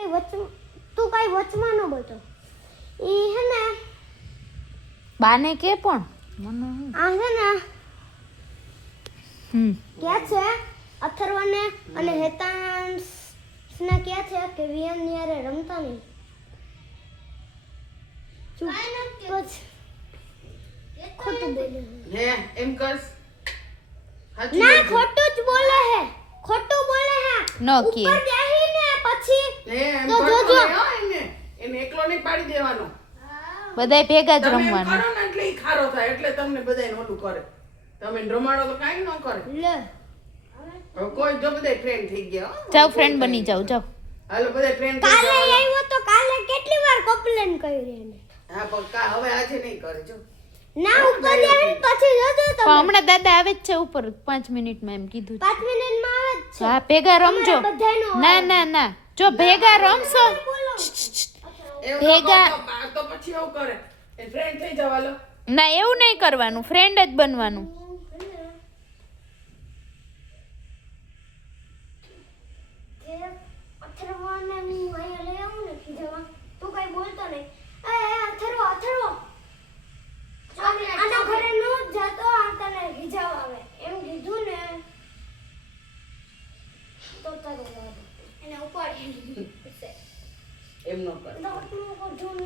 તું કઈ વચમાં ન બોલતો ઈ હે ને બાને કે પણ મને આ હે ને ક્યાં છે અથર્વને અને હેતાંશને ક્યાં છે કે વિયન યારે રમતા નહીં ખોટું બોલે હે એમ કસ ના ખોટું જ બોલે હે ખોટું બોલે હે ન કે ઉપર બેહીને પછી હે એમ તો કરતો જોજો. નહીં હો એને એકલો નહીં પાડી દેવાનો બધાય ભેગા જ તમે એમ રમવાનું કરો ને એટલે ઈ ખારો થાય એટલે તમને બધાય ઓલું કરે તમે રમાડો તો કાંઈ ન કરે લે હવે કોઈ જો બધાય ફ્રેન્ડ થઈ ગયા હો. જાઓ ફ્રેન્ડ બની જાઓ જાઓ હાલો બધાય ફ્રેન્ડ થઈ કાલે ગયા આવ્યો તો કાલે કેટલી વાર કમ્પ્લેન કરી એને હા પણ હવે આજે નહીં કરે જો ના ઉપર બેહીને પછી જોજો પણ તમે હમણાં દાદા આવે જ છે ઉપર 5 મિનિટમાં એમ કીધું 5 મિનિટમાં આવે જ છે હા ભેગા રમજો તમારા બધાયનો ના ના ના જો ભેગા રમશો બોલો એવું ભેગા- તો પછી એવું કરે એ ફ્રેન્ડ થઈ જવા લો ના એવું નહીં કરવાનું ફ્રેન્ડ જ બનવાનું